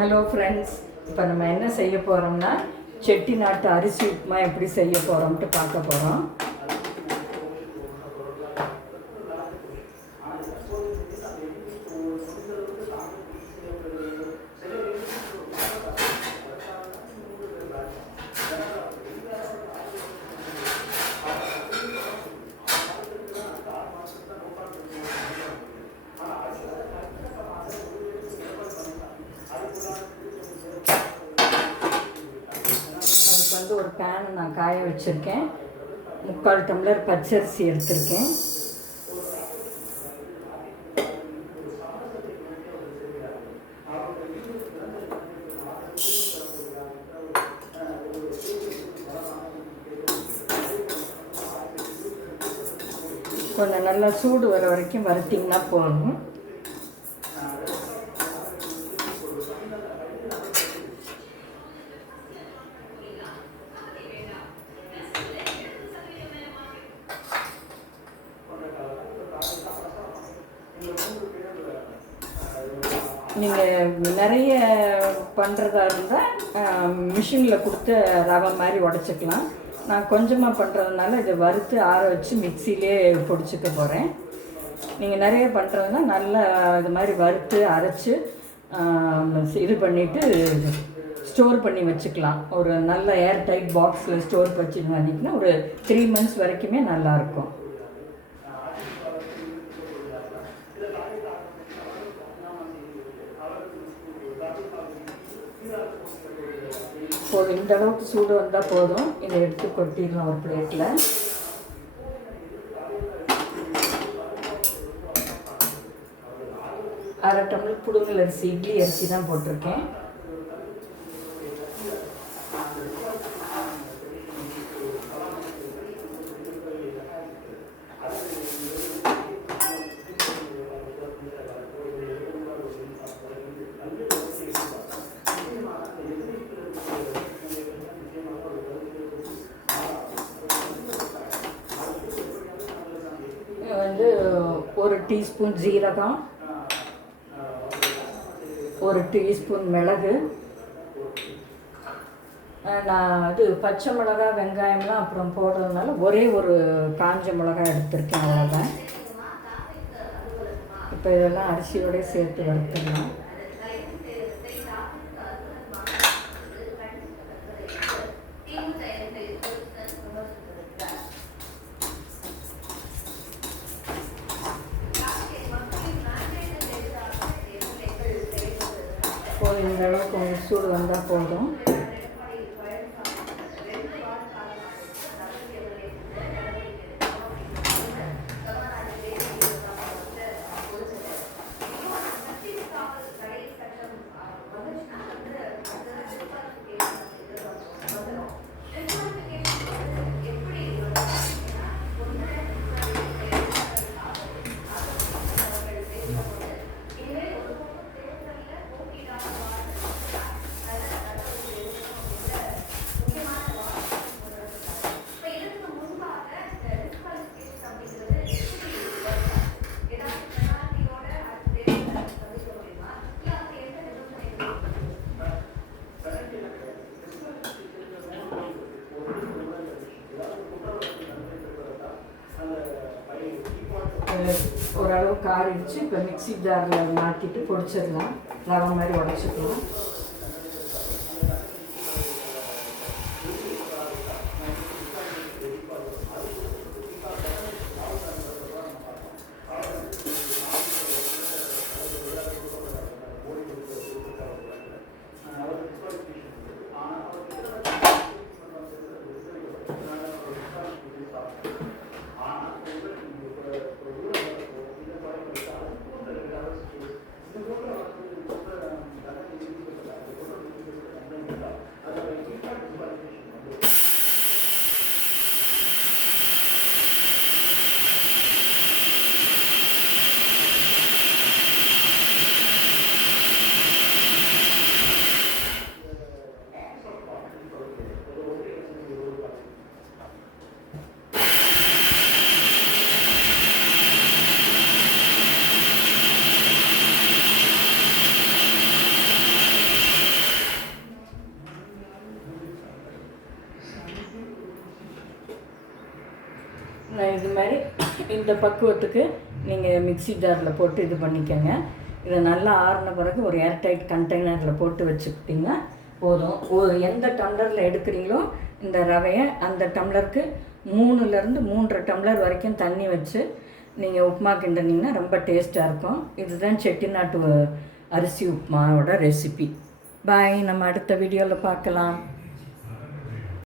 Hello friends, இப்போ நம்ம என்ன செய்ய போகிறோம்னா செட்டிநாட்டு அரிசி உப்புமா எப்படி செய்ய போகிறோம்ட்டு பார்க்க போகிறோம். ஒரு பேனை நான் காய வச்சுருக்கேன். 3/4 டம்ளர் பச்சரிசி எடுத்திருக்கேன். கொஞ்சம் நல்லா சூடு வர வரைக்கும் வறுத்திங்கன்னா போதும். நீங்கள் நிறைய பண்ணுறதா இருந்தால் மிஷினில் கொடுத்து ரவை மாதிரி உடச்சிக்கலாம். நான் கொஞ்சமாக பண்ணுறதுனால இதை வறுத்து ஆற வச்சு மிக்சியிலே பொடிச்சிக்க போகிறேன். நீங்கள் நிறைய பண்ணுறதுனா நல்லா இது மாதிரி வறுத்து அரைச்சி இது பண்ணிவிட்டு ஸ்டோர் பண்ணி வச்சுக்கலாம். ஒரு நல்ல ஏர் டைட் பாக்ஸில் ஸ்டோர் வச்சுருந்தீங்கன்னா ஒரு 3 months வரைக்குமே நல்லாயிருக்கும். இந்த அளவுக்கு சூடு வந்தால் போதும். இதை எடுத்து கொட்டிடலாம் ஒரு பிளேட்டில். அரை டம்ளர் புழுங்கல் அரிசி, இட்லி அரிசி தான் போட்டிருக்கேன். ஒரு டீஸ்பூன் ஜீரகம், ஒரு டீஸ்பூன் மிளகு, நான் பச்சை மிளகா வெங்காயம்லாம் அப்புறம் போடுறதுனால ஒரே ஒரு காஞ்ச மிளகாய் எடுத்திருக்கேன், அவ்வளோதான். இப்போ இதெல்லாம் அரிசியோடய சேர்த்து வறுத்துடலாம். இந்த அளவுக்கு கொஞ்சம் சூடு வந்தால் போதும். ஓரளவு காரிடுச்சு. இப்போ மிக்சி ஜாரில் மாற்றிட்டு பொடிச்சிடலாம். ரவை மாதிரி உடச்சிக்கலாம். இது மாதிரி இந்த பக்குவத்துக்கு நீங்கள் மிக்ஸி ஜாரில் போட்டு இது பண்ணிக்கோங்க. இதை நல்லா ஆறின பிறகு ஒரு ஏர்டைட் கண்டெய்னரில் போட்டு வச்சுக்கிட்டிங்கன்னா போதும். எந்த டம்ளரில் எடுக்கிறீங்களோ இந்த ரவையை அந்த டம்ளருக்கு 3லேருந்து 3.5 டம்ளர் வரைக்கும் தண்ணி வச்சு நீங்கள் உப்புமா கிண்டினீங்கன்னா ரொம்ப டேஸ்ட்டாக இருக்கும். இதுதான் செட்டிநாட்டு அரிசி உப்புமாவோட ரெசிபி. பாய், நம்ம அடுத்த வீடியோவில் பார்க்கலாம்.